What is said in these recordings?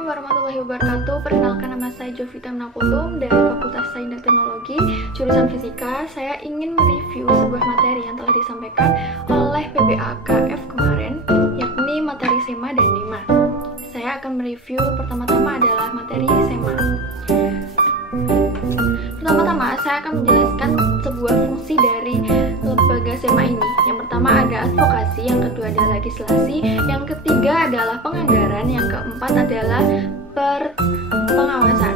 Assalamualaikum warahmatullahi wabarakatuh. Perkenalkan, nama saya Jovita Menaputum dari Fakultas Sains dan Teknologi, jurusan Fisika. Saya ingin mereview sebuah materi yang telah disampaikan oleh PBAKF kemarin, yakni materi SEMA dan NEMA. Saya akan mereview pertama-tama adalah materi SEMA. Pertama-tama saya akan menjelaskan sebuah fungsi dari lembaga SEMA ini. Yang pertama ada advokasi, yang kedua adalah legislasi, yang ketiga adalah penganggaran, yang keempat adalah pengawasan.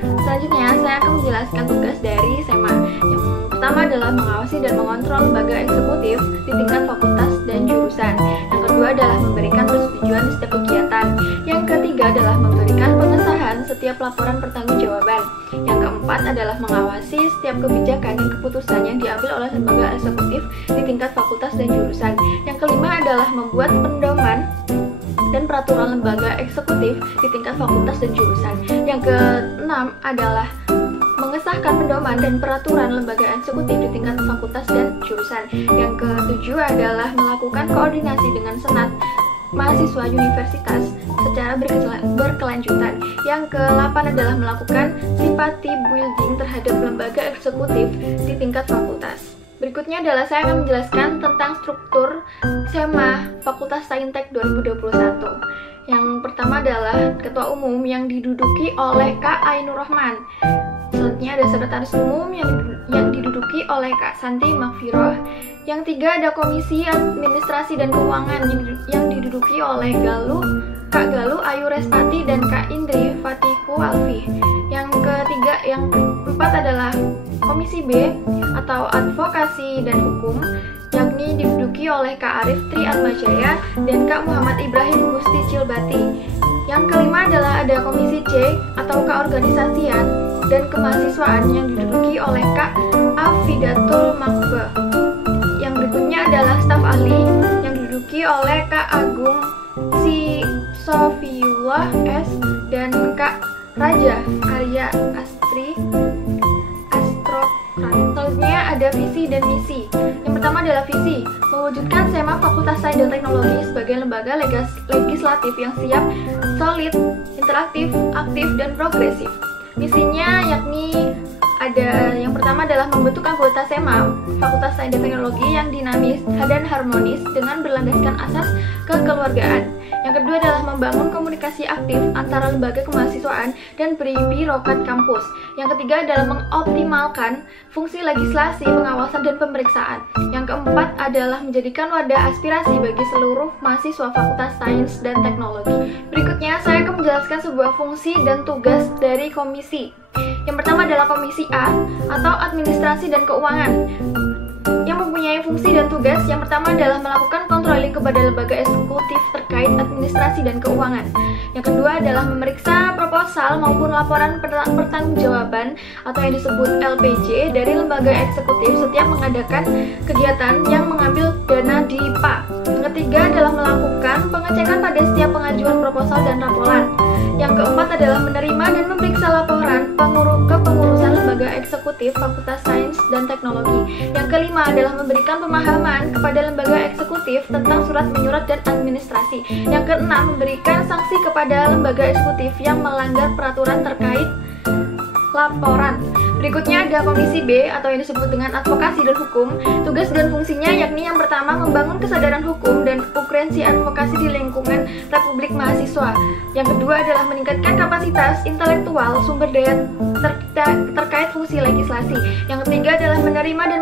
Selanjutnya saya akan menjelaskan tugas dari SEMA. Yang pertama adalah mengawasi dan mengontrol lembaga eksekutif di tingkat fakultas dan jurusan. Yang kedua adalah memberikan persetujuan di setiap kegiatan. Yang ketiga adalah memberikan pengesahan setiap laporan pertanggungjawaban. Yang keempat adalah mengawasi setiap kebijakan dan keputusan yang diambil oleh lembaga eksekutif di tingkat fakultas dan jurusan. Yang kelima adalah membuat pedoman dan peraturan lembaga eksekutif di tingkat fakultas dan jurusan. Yang keenam adalah mengesahkan pedoman dan peraturan lembaga eksekutif di tingkat fakultas dan jurusan. Yang ketujuh adalah melakukan koordinasi dengan senat mahasiswa universitas secara berkelanjutan. Yang ke-8 adalah melakukan simpati building terhadap lembaga eksekutif di tingkat fakultas. Berikutnya adalah saya akan menjelaskan tentang struktur SEMA Fakultas Saintek 2021. Yang pertama adalah Ketua Umum yang diduduki oleh Kak Ainur Rahman. Selanjutnya ada Sekretaris Umum yang diduduki oleh Kak Santi Makfiroh. Yang tiga ada Komisi Administrasi dan Keuangan yang diduduki oleh Kak Galuh Ayu Restati dan Kak Indri Fatihu Alfi. Yang keempat adalah Komisi B atau Advokasi dan Hukum, yakni diduduki oleh Kak Arif Tri Atmajaya dan Kak Muhammad Ibrahim Gusti Cilbati. Yang kelima adalah ada Komisi C atau Keorganisasian dan Kemahasiswaan yang diduduki oleh Kak Afidatul Makbah. Yang berikutnya adalah staf ahli yang diduduki oleh Kak Agung Sofiullah S dan Kak Raja Arya Astri Astrokrat. Selanjutnya ada visi dan misi. Yang pertama adalah visi, mewujudkan SEMA Fakultas Sains dan Teknologi sebagai lembaga legislatif yang siap, solid, interaktif, aktif, dan progresif. Misinya yakni ada yang pertama adalah membentuk anggota SEMA Fakultas Sains dan Teknologi yang dinamis dan harmonis dengan berlandaskan asas kekeluargaan. Yang kedua adalah membangun komunikasi aktif antara lembaga kemahasiswaan dan birokrat kampus. Yang ketiga adalah mengoptimalkan fungsi legislasi, pengawasan, dan pemeriksaan. Yang keempat adalah menjadikan wadah aspirasi bagi seluruh mahasiswa Fakultas Sains dan Teknologi. Berikutnya saya akan menjelaskan sebuah fungsi dan tugas dari komisi. Yang pertama adalah Komisi A atau Administrasi dan Keuangan, yang mempunyai fungsi dan tugas. Yang pertama adalah melakukan controlling kepada lembaga eksekutif terkait administrasi dan keuangan. Yang kedua adalah memeriksa proposal maupun laporan pertanggungjawaban atau yang disebut LPJ dari lembaga eksekutif setiap mengadakan kegiatan yang mengambil dana di PA. Yang ketiga adalah melakukan pengecekan pada setiap pengajuan proposal dan laporan. Yang keempat adalah menerima dan memeriksa laporan kepengurusan lembaga eksekutif Fakultas Sains dan Teknologi. Yang kelima adalah memberikan pemahaman kepada lembaga eksekutif tentang surat menyurat dan administrasi. Yang keenam, memberikan sanksi kepada lembaga eksekutif yang melanggar peraturan terkait laporan. Berikutnya ada Komisi B atau yang disebut dengan Advokasi dan Hukum. Tugas dan fungsinya yakni yang pertama membangun kesadaran hukum dan ukrensi advokasi di lingkungan Republik Mahasiswa. Yang kedua adalah meningkatkan kapasitas intelektual sumber daya terkait fungsi legislasi. Yang ketiga adalah menerima dan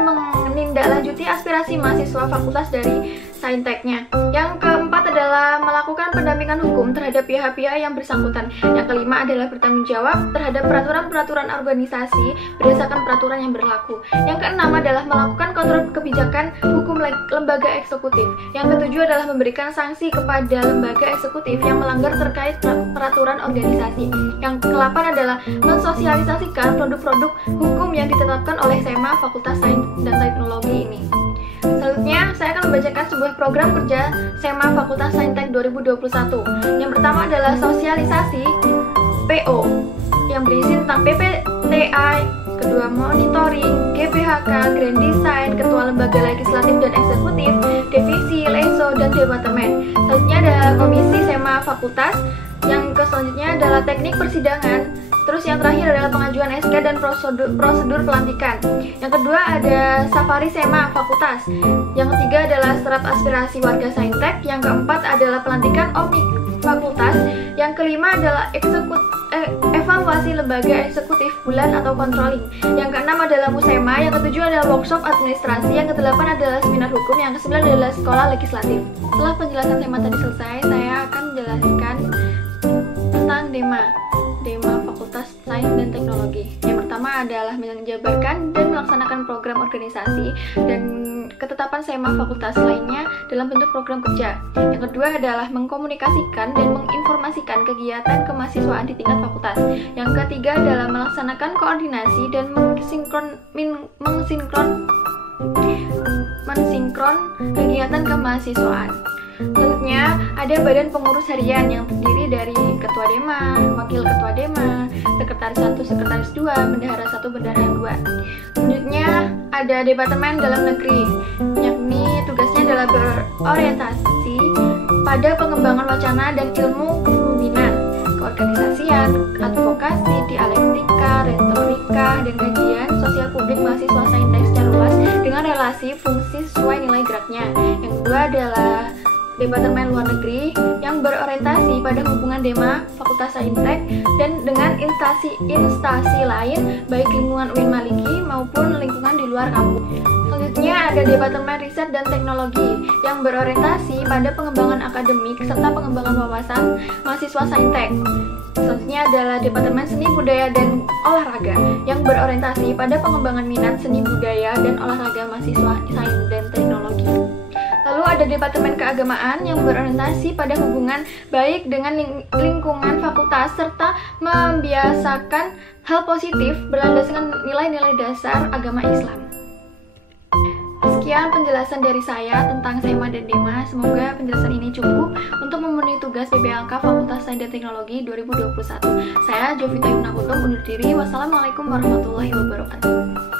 menindaklanjuti aspirasi mahasiswa fakultas dari sainteknya. Yang keempat adalah melakukan pendampingan hukum terhadap pihak-pihak yang bersangkutan. Yang kelima adalah bertanggung jawab terhadap peraturan-peraturan organisasi berdasarkan peraturan yang berlaku. Yang keenam adalah melakukan kontrol kebijakan hukum lembaga eksekutif. Yang ketujuh adalah memberikan sanksi kepada lembaga eksekutif yang melanggar terkait peraturan organisasi. Yang kedelapan adalah mensosialisasikan produk-produk hukum yang ditetapkan oleh SEMA Fakultas Sains dan Teknologi ini. Selanjutnya, saya akan membacakan sebuah program kerja SEMA Fakultas Saintek 2021. Yang pertama adalah sosialisasi PO yang berisi tentang PPTA. kedua monitoring, GPHK, Grand Design, ketua lembaga legislatif dan eksekutif, divisi, leso, dan departemen. Selanjutnya ada komisi SEMA fakultas. Yang selanjutnya adalah teknik persidangan. Terus yang terakhir adalah pengajuan SK dan prosedur pelantikan. Yang kedua ada safari SEMA fakultas. Yang ketiga adalah serap aspirasi warga Saintek. Yang keempat adalah pelantikan omnik fakultas. Yang kelima adalah evaluasi lembaga eksekutif bulan atau controlling. Yang keenam adalah musema. Yang ketujuh adalah workshop administrasi. Yang kedelapan adalah seminar hukum. Yang kesembilan adalah sekolah legislatif. Setelah penjelasan tema tadi selesai, saya akan menjelaskan tentang DEMA Fakultas Sains dan Teknologi. Yang pertama adalah menjabarkan dan melaksanakan program organisasi dan ketetapan SEMA fakultas lainnya dalam bentuk program kerja. Yang kedua adalah mengkomunikasikan dan menginformasikan kegiatan kemahasiswaan di tingkat fakultas. Yang ketiga adalah melaksanakan koordinasi dan mensinkron kegiatan kemahasiswaan. Selanjutnya ada badan pengurus harian yang terdiri dari ketua DEMA, wakil ketua DEMA, sekretaris 1, sekretaris 2, bendahara 1, bendahara 2. Selanjutnya ada departemen dalam negeri, yakni tugasnya adalah berorientasi pada pengembangan wacana dan ilmu kepemimpinan, keorganisasian, advokasi, dialektika, retorika, dan kajian sosial publik mahasiswa saintek secara luas dengan relasi fungsi sesuai nilai geraknya. Yang kedua adalah Departemen Luar Negeri yang berorientasi pada hubungan DEMA, Fakultas Saintek, dan dengan instansi lain, baik lingkungan UIN Maliki maupun lingkungan di luar kampus. Selanjutnya ada Departemen Riset dan Teknologi yang berorientasi pada pengembangan akademik serta pengembangan wawasan mahasiswa Saintek. Selanjutnya adalah Departemen Seni Budaya dan Olahraga yang berorientasi pada pengembangan minat seni budaya dan olahraga mahasiswa Sains dan Teknologi. Lalu ada Departemen Keagamaan yang berorientasi pada hubungan baik dengan lingkungan fakultas serta membiasakan hal positif berlandaskan nilai-nilai dasar agama Islam. Sekian penjelasan dari saya tentang SEMA dan DEMA. Semoga penjelasan ini cukup untuk memenuhi tugas PPLK Fakultas Sains dan Teknologi 2021. Saya Jovita Yumna Kutum undur diri. Wassalamualaikum warahmatullahi wabarakatuh.